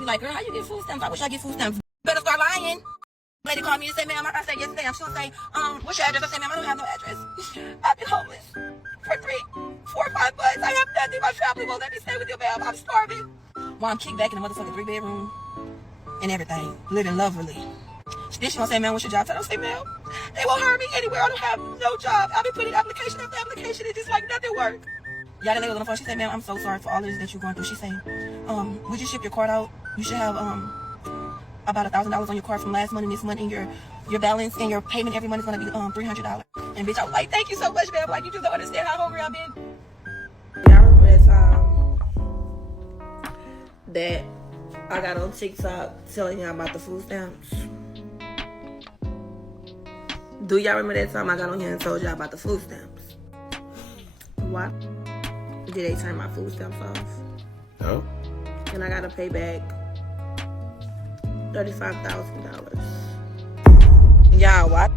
Like, girl, how you get food stamps? I wish I get food stamps. Better start lying. Lady called me and said, ma'am, I said, yes, ma'am. She'll say, what's your address? I said, ma'am, I don't have no address. I've been homeless for 3, 4, 5 months. I have nothing. My family won't let me stay with you, ma'am. I'm starving. Well, I'm kicked back in the motherfucking 3-bedroom and everything. Living lovely. Then she gonna say, ma'am, what's your job? I don't say, ma'am, they won't hire me anywhere. I don't have no job. I've been putting application after application. It's just like nothing work. Yeah, the lady was on the phone. She said, ma'am, I'm so sorry for all this that you're going through. She said, would you ship your card out? You should have about $1,000 on your card from last month and this month, and your balance and your payment every month is gonna be $300. And bitch, I was like, thank you so much, ma'am. Like, you just don't understand how hungry I've been. Yeah, I remember that time that I got on TikTok telling y'all about the food stamps. Do y'all remember that time I got on here and told y'all about the food stamps? Why did they turn my food stamps off? No. And I gotta pay back $35,000. Y'all, why?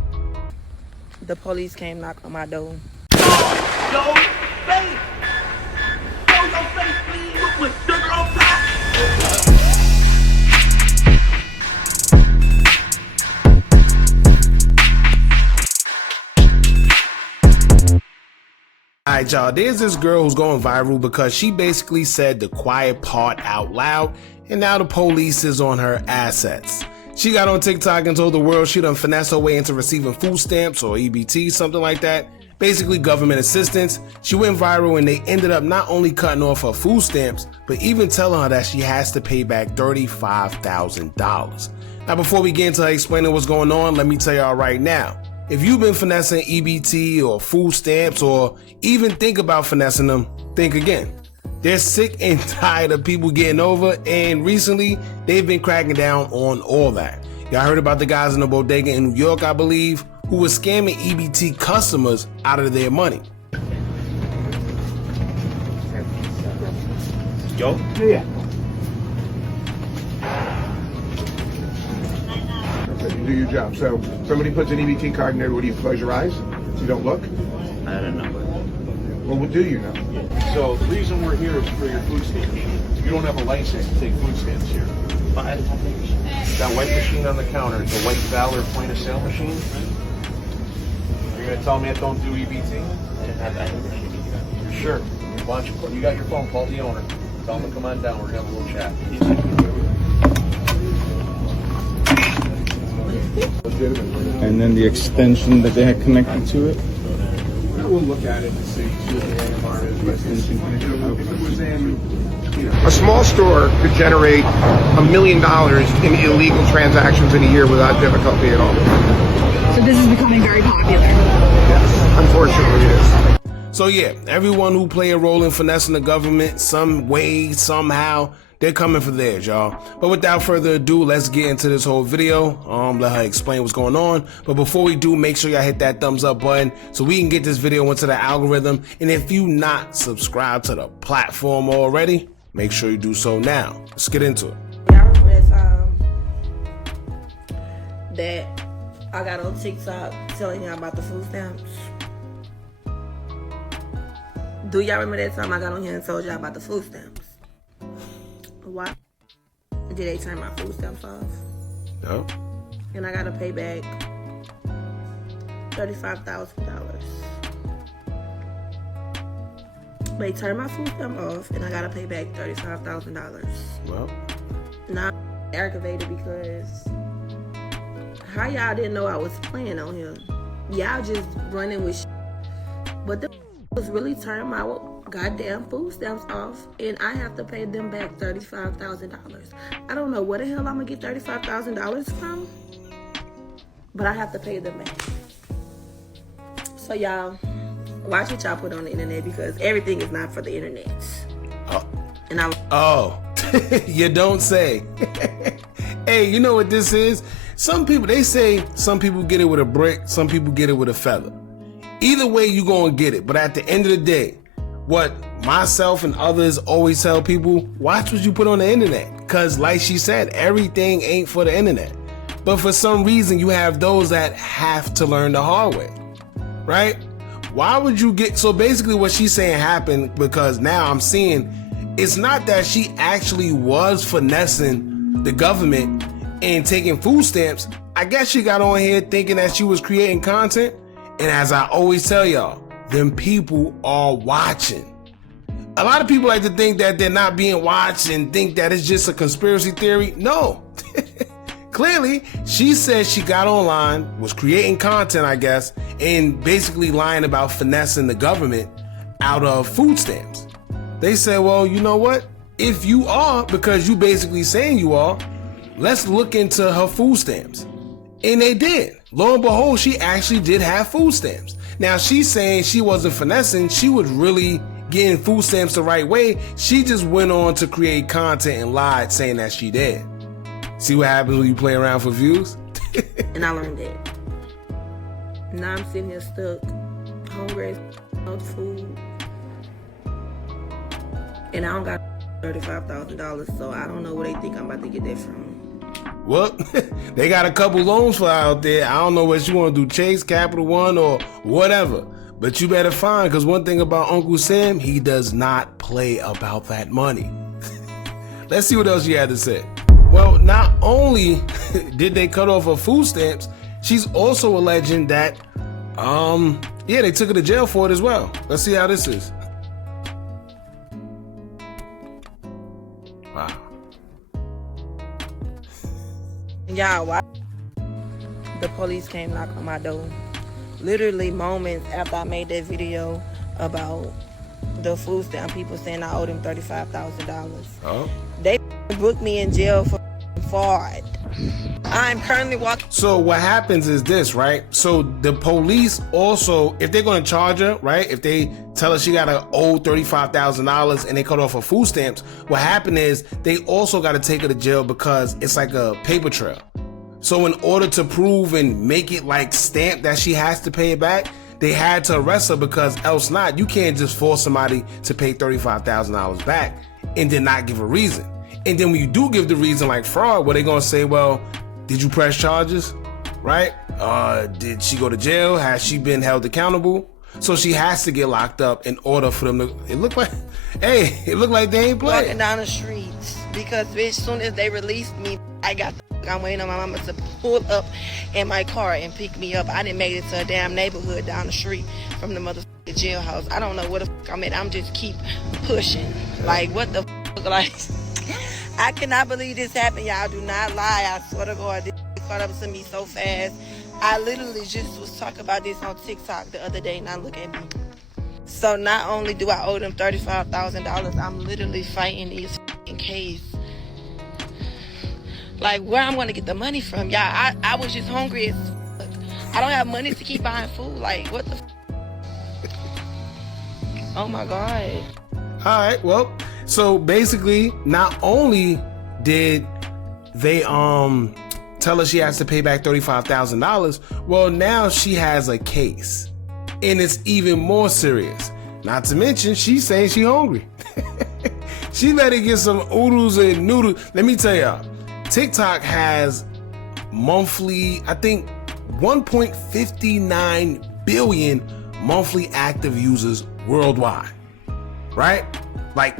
The police came knock on my door. Yo, face! Show your face, please! With sugar on top! Alright, y'all, there's this girl who's going viral because she basically said the quiet part out loud, and now the police is on her assets. She got on TikTok and told the world she done finessed her way into receiving food stamps or EBT, something like that. Basically government assistance. She went viral and they ended up not only cutting off her food stamps, but even telling her that she has to pay back $35,000. Now, before we get into her explaining what's going on, let me tell y'all right now. If you've been finessing EBT or food stamps or even think about finessing them, think again. They're sick and tired of people getting over, and recently they've been cracking down on all that. Y'all heard about the guys in the Bodega in New York, I believe, who were scamming EBT customers out of their money. Yo? Yeah. You do your job. So somebody puts an EBT card in there, what do you close your eyes? So you don't look? I don't know. Well, what do you know? So the reason we're here is for your food stamps. You don't have a license to take food stamps here. That white machine on the counter, the White Valor point of sale machine. You're gonna tell me I don't do EBT? You're sure? Why don't you got your phone, call the owner. Tell him to come on down, we're gonna have a little chat. And then the extension that they had connected to it. We'll look at it and see what the AMR is. But if it was in, a small store could generate $1 million in illegal transactions in a year without difficulty at all. So this is becoming very popular. Yes, unfortunately it is. So yeah, everyone who play a role in finessing the government some way, somehow, they're coming for theirs, y'all. But without further ado, let's get into this whole video. Let her explain what's going on. But before we do, make sure y'all hit that thumbs up button so we can get this video into the algorithm. And if you not subscribed to the platform already, make sure you do so now. Let's get into it. Y'all remember that time that I got on TikTok telling y'all about the food stamps? Do y'all remember that time I got on here and told y'all about the food stamps? Why did they turn my food stamps off? No. And I gotta pay back $35,000. They turned my food stamp off and I gotta pay back $35,000. Well, Now I'm aggravated because how y'all didn't know I was playing on here? Y'all just running with shit. But the was really turning my goddamn food stamps off, and I have to pay them back $35,000. I don't know where the hell I'm gonna get $35,000 from, but I have to pay them back. So y'all, watch what y'all put on the internet because everything is not for the internet. And you don't say. Hey, you know what this is? Some people, they say some people get it with a brick, some people get it with a feather. Either way, you gonna get it. But at the end of the day, what myself and others always tell people, watch what you put on the internet. Because like she said, everything ain't for the internet. But for some reason, you have those that have to learn the hard way, right? Why would you get, so basically what she's saying happened because now I'm seeing, it's not that she actually was finessing the government and taking food stamps, I guess she got on here thinking that she was creating content. And as I always tell y'all, them people are watching. A lot of people like to think that they're not being watched and think that it's just a conspiracy theory. No. Clearly, she said she got online, was creating content, I guess, and basically lying about finessing the government out of food stamps. They said, well, you know what? If you are, because you basically saying you are, let's look into her food stamps. And they did. Lo and behold, she actually did have food stamps. Now, she's saying she wasn't finessing. She was really getting food stamps the right way. She just went on to create content and lied saying that she did. See what happens when you play around for views? And I learned that. Now I'm sitting here stuck, hungry, no food. And I don't got $35,000, so I don't know where they think I'm about to get that from. Well, they got a couple loans for out there. I don't know what you want to do, Chase, Capital One, or whatever. But you better find, because one thing about Uncle Sam, he does not play about that money. Let's see what else you had to say. Well, not only did they cut off her food stamps, she's also alleging that, they took her to jail for it as well. Let's see how this is. Wow. Y'all, why? The police came knock on my door. Literally moments after I made that video about the food stamp people saying I owed them $35,000. Oh. They booked me in jail for fraud. I'm currently walking. So what happens is this, right? So the police also, if they're going to charge her, right? If they tell her she got to owe $35,000 and they cut off her food stamps, what happened is they also got to take her to jail because it's like a paper trail. So in order to prove and make it like stamped that she has to pay it back, they had to arrest her, because else not, you can't just force somebody to pay $35,000 back and then not give a reason. And then when you do give the reason, like fraud, where they gonna say, well, did you press charges, right? Did she go to jail? Has she been held accountable? So she has to get locked up in order for them to, it looked like they ain't playing. Walking down the streets because bitch, soon as they released me, I'm waiting on my mama to pull up in my car and pick me up. I didn't make it to a damn neighborhood down the street from the motherfucking jailhouse. I don't know where the fuck I'm at. I'm just keep pushing. Like, what the fuck? Like, I cannot believe this happened. Y'all do not lie. I swear to God, this caught up to me so fast. I literally just was talking about this on TikTok the other day. Now look at me. So not only do I owe them $35,000, I'm literally fighting these fucking case. Like, where I'm gonna get the money from? Y'all, I was just hungry as fuck. I don't have money to keep buying food. Like, what the Oh my God. All right, well, so basically, not only did they tell her she has to pay back $35,000, well, now she has a case, and it's even more serious. Not to mention, she's saying she's hungry. She better get some oodles and noodles. Let me tell y'all, TikTok has monthly, I think 1.59 billion monthly active users worldwide, right? Like,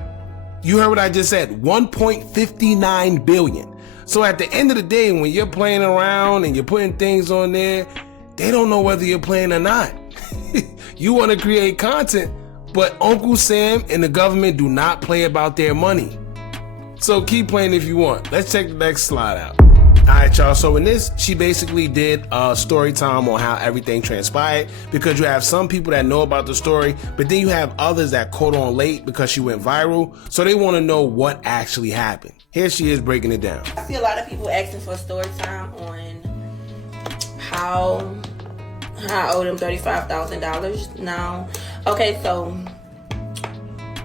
you heard what I just said, 1.59 billion. So at the end of the day, when you're playing around and you're putting things on there, they don't know whether you're playing or not. You want to create content, but Uncle Sam and the government do not play about their money. So keep playing if you want. Let's check the next slide out. All right, y'all. So in this, she basically did a story time on how everything transpired, because you have some people that know about the story, but then you have others that caught on late because she went viral. So they want to know what actually happened. Here she is breaking it down. I see a lot of people asking for a story time on how I owe them $35,000 now. Okay, so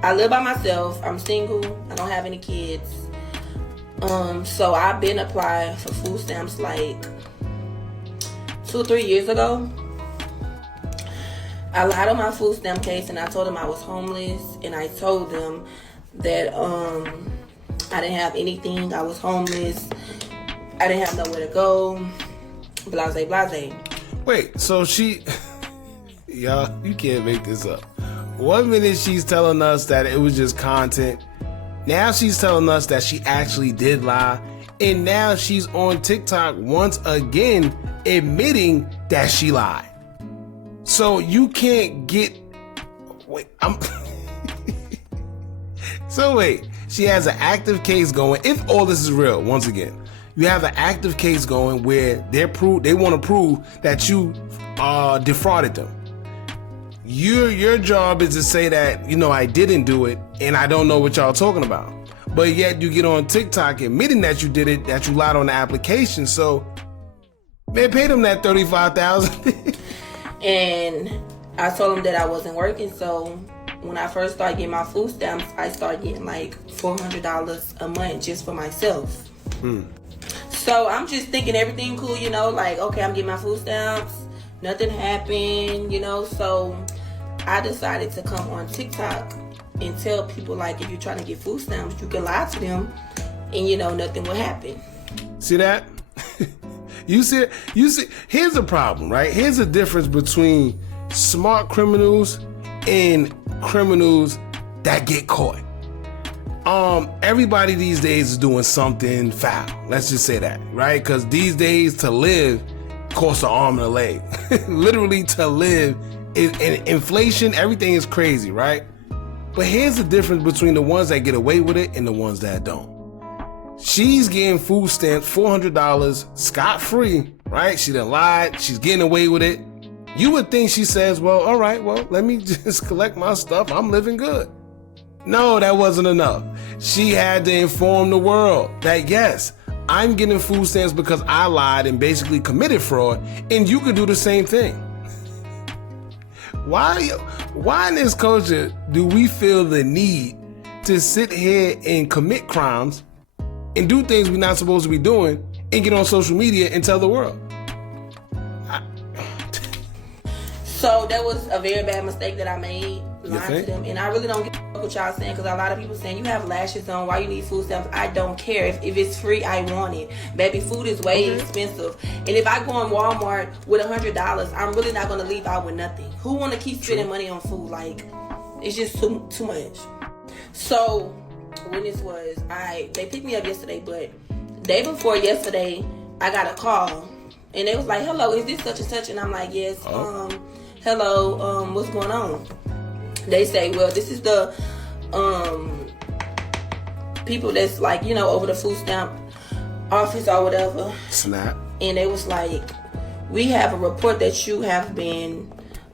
I live by myself. I'm single. I don't have any kids. So I've been applying for food stamps like 2-3 years ago. I lied on my food stamp case and I told them I was homeless, and I told them that I didn't have anything. I was homeless. I didn't have nowhere to go. Blase, blase. Wait, so she, y'all, you can't make this up. 1 minute she's telling us that it was just content. Now she's telling us that she actually did lie, And now she's on TikTok once again admitting that she lied. So you can't get, so wait, she has an active case going. If all this is real, once again, you have an active case going where they want to prove that you defrauded them. Your job is to say that, I didn't do it and I don't know what y'all talking about. But yet you get on TikTok admitting that you did it, that you lied on the application. So, man, pay them that $35,000. And I told them that I wasn't working. So when I first started getting my food stamps, I started getting like $400 a month just for myself. So I'm just thinking everything cool, like, okay, I'm getting my food stamps. Nothing happened, So I decided to come on TikTok and tell people, like, if you're trying to get food stamps, you can lie to them and, nothing will happen. See that? You see, here's the problem, right? Here's the difference between smart criminals and criminals that get caught. Everybody these days is doing something foul. Let's just say that, right? Because these days to live costs an arm and a leg. Literally to live, and inflation, everything is crazy, right? But here's the difference between the ones that get away with it and the ones that don't. She's getting food stamps, $400, scot-free, right? She done lied. She's getting away with it. You would think she says, well, all right, well, let me just collect my stuff. I'm living good. No, that wasn't enough. She had to inform the world that, yes, I'm getting food stamps because I lied and basically committed fraud, and you could do the same thing. Why in this culture do we feel the need to sit here and commit crimes and do things we're not supposed to be doing and get on social media and tell the world? So that was a very bad mistake that I made, lying to them. And I really don't get what y'all saying, because a lot of people saying, you have lashes on, why you need food stamps? I don't care. If it's free, I want it. Baby, food is way expensive. And if I go in Walmart with $100, I'm really not going to leave out with nothing. Who want to keep spending money on food? Like, it's just too much. So when this was, they picked me up yesterday, but day before yesterday, I got a call. And they was like, hello, is this such and such? And I'm like, yes, hello, what's going on? They say, well, this is the people that's like, over the food stamp office or whatever. Snap. And they was like, we have a report that you have been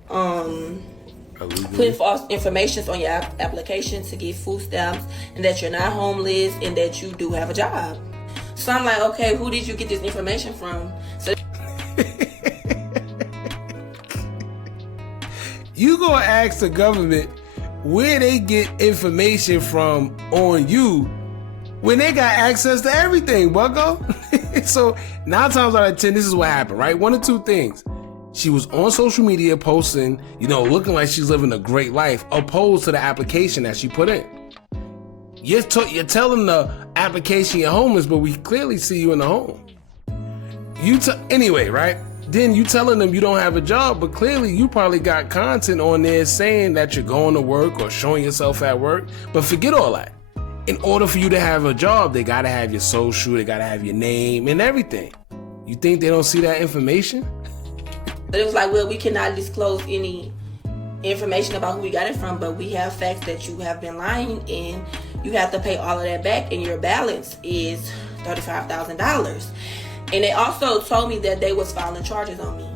putting false information on your application to get food stamps, and that you're not homeless, and that you do have a job. So I'm like, okay, who did you get this information from? So you gonna ask the government where they get information from on you when they got access to everything, bucko? So 9 times out of 10, this is what happened, right? One of two things. She was on social media posting, looking like she's living a great life, opposed to the application that she put in. You're telling the application you're homeless, but we clearly see you in the home. Anyway, right? Then you telling them you don't have a job, but clearly you probably got content on there saying that you're going to work or showing yourself at work. But forget all that. In order for you to have a job, they gotta have your social, they gotta have your name and everything. You think they don't see that information? But it was like, well, we cannot disclose any information about who we got it from, but we have facts that you have been lying, and you have to pay all of that back, and your balance is $35,000. And they also told me that they was filing charges on me.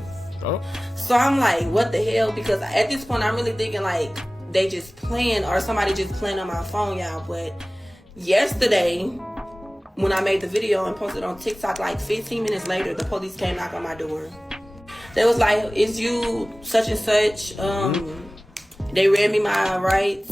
Oh. So I'm like, what the hell? Because at this point, I'm really thinking like they just playing, or somebody just playing on my phone, y'all. But yesterday, when I made the video and posted on TikTok, like 15 minutes later, the police came knock on my door. They was like, is you such and such? They read me my rights,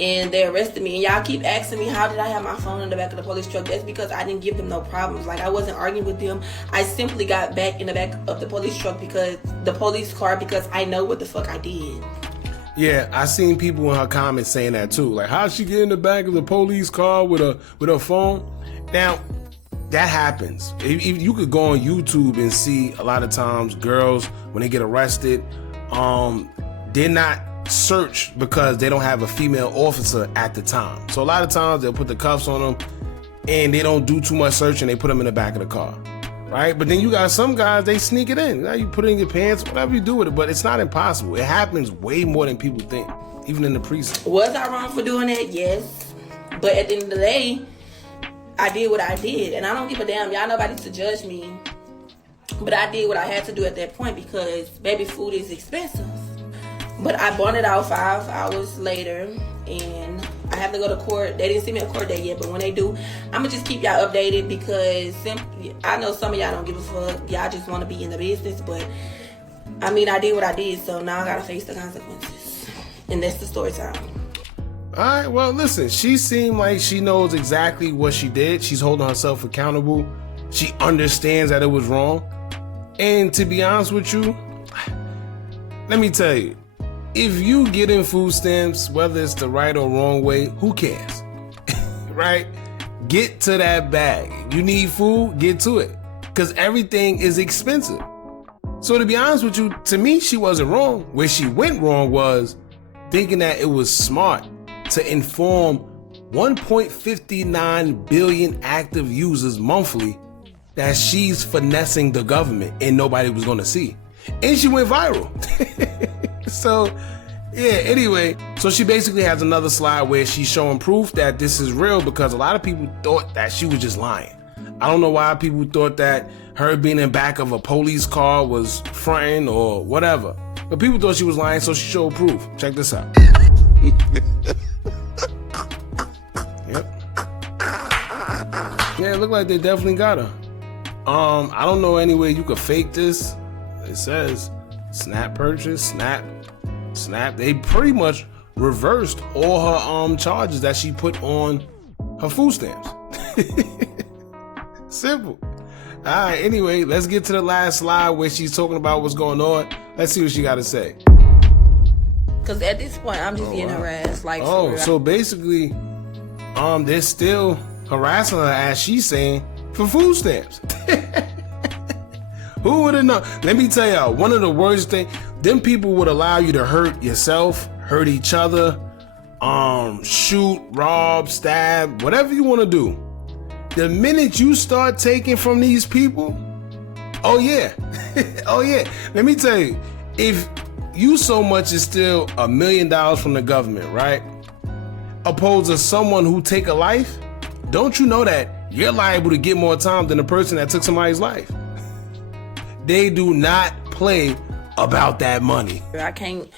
and they arrested me. And y'all keep asking me, how did I have my phone in the back of the police truck? That's because I didn't give them no problems. Like, I wasn't arguing with them. I simply got back in the back of the police truck, because the police car, because I know what the fuck I did. Yeah, I seen people in her comments saying that too. Like, how'd she get in the back of the police car with her phone? Now, that happens. If you could go on YouTube and see a lot of times girls, when they get arrested, they're not searched because they don't have a female officer at the time. So a lot of times they'll put the cuffs on them, and they don't do too much searching. They put them in the back of the car, right? But then you got some guys, they sneak it in. You put it in your pants, whatever you do with it, but it's not impossible. It happens way more than people think, even in the precinct. Was I wrong for doing that? Yes. But at the end of the day, I did what I did, and I don't give a damn. Y'all nobody to judge me. But I did what I had to do at that point because baby food is expensive. But I bought it out 5 hours later, and I have to go to court. They didn't see me a court date yet, but when they do, I'm going to just keep y'all updated because I know some of y'all don't give a fuck. Y'all just want to be in the business, but I mean, I did what I did, so now I got to face the consequences. And that's the story time. All right, well, listen, she seemed like she knows exactly what she did. She's holding herself accountable. She understands that it was wrong. And to be honest with you, let me tell you, if you get in food stamps, whether it's the right or wrong way, who cares? Right? Get to that bag. You need food, get to it. Because everything is expensive. So to be honest with you, to me, she wasn't wrong. Where she went wrong was thinking that it was smart to inform 1.59 billion active users monthly that she's finessing the government and nobody was gonna see. And she went viral. So, yeah, anyway, so she basically has another slide where she's showing proof that this is real because a lot of people thought that she was just lying. I don't know why people thought that her being in back of a police car was fronting or whatever. But people thought she was lying, so she showed proof. Check this out. Yep. Yeah, it looked like they definitely got her. I don't know any way you could fake this. It says snap purchase, snap. They pretty much reversed all her charges that she put on her food stamps. Simple. All right, anyway, let's get to the last slide where she's talking about what's going on. Let's see what she got to say. Because at this point, I'm just getting harassed. Like, so basically, they're still harassing her, as she's saying, for food stamps. Who would have known? Let me tell y'all, one of the worst things, them people would allow you to hurt yourself, hurt each other, shoot, rob, stab, whatever you want to do. The minute you start taking from these people, oh yeah, oh yeah. Let me tell you, if you so much as steal $1 million from the government, right? Opposed to someone who take a life, don't you know that you're liable to get more time than the person that took somebody's life? They do not play about that money. I can't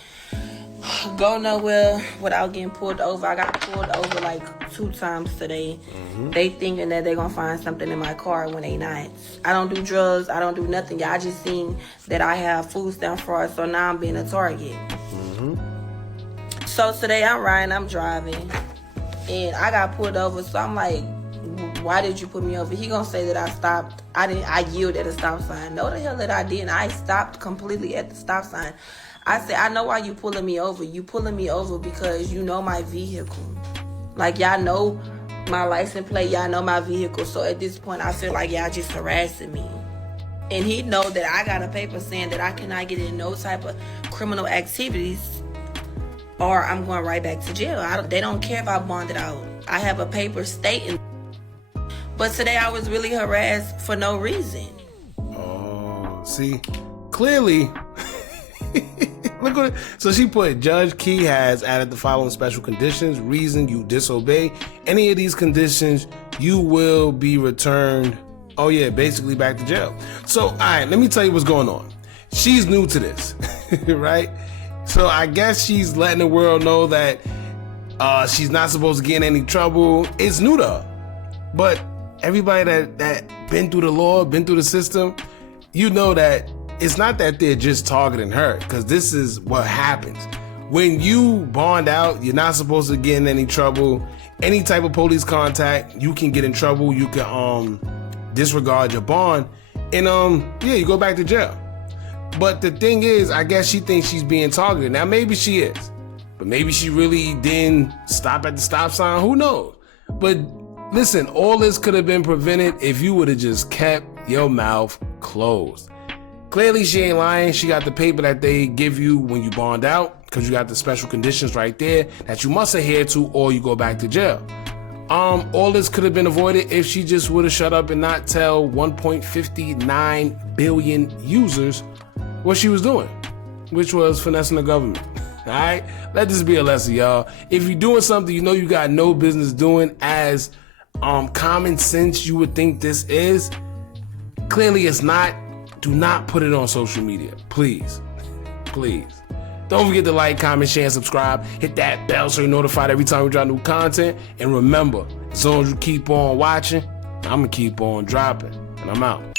go nowhere without getting pulled over. I got pulled over like 2 times today. They thinking that they're gonna find something in my car when they not. I don't do drugs. I don't do nothing. Y'all just seen that I have food stamp fraud, so now I'm being a target. So today I'm riding, I'm driving, and I got pulled over. So I'm like, why did you put me over? He gonna say that I stopped. I yielded at a stop sign. No, the hell that I didn't. I stopped completely at the stop sign. I said, I know why you pulling me over. You pulling me over because you know my vehicle. Like, y'all know my license plate. Y'all know my vehicle. So at this point, I feel like y'all just harassing me. And he know that I got a paper saying that I cannot get in no type of criminal activities or I'm going right back to jail. They don't care if I bonded out. I have a paper stating. But today I was really harassed for no reason. Oh, see, clearly, look what. So she put, Judge Key has added the following special conditions. Reason you disobey any of these conditions, you will be returned. Oh yeah, basically back to jail. So, all right, let me tell you what's going on. She's new to this, right? So I guess she's letting the world know that she's not supposed to get in any trouble. It's new to her. But everybody that been through the law, been through the system, you know that it's not that they're just targeting her, because this is what happens. When you bond out, you're not supposed to get in any trouble. Any type of police contact, you can get in trouble. You can disregard your bond, and yeah, you go back to jail. But the thing is, I guess she thinks she's being targeted. Now maybe she is, but maybe she really didn't stop at the stop sign. Who knows? But listen, all this could have been prevented if you would have just kept your mouth closed. Clearly, she ain't lying. She got the paper that they give you when you bond out, because you got the special conditions right there that you must adhere to, or you go back to jail. All this could have been avoided if she just would have shut up and not tell 1.59 billion users what she was doing, which was finessing the government. All right, let this be a lesson, y'all. If you're doing something you know you got no business doing, as common sense you would think this is, clearly it's not. Do not put it on social media, please. Don't forget to like, comment, share, and subscribe. Hit that bell so you're notified every time we drop new content. And remember, as long as you keep on watching, I'm gonna keep on dropping. And I'm out.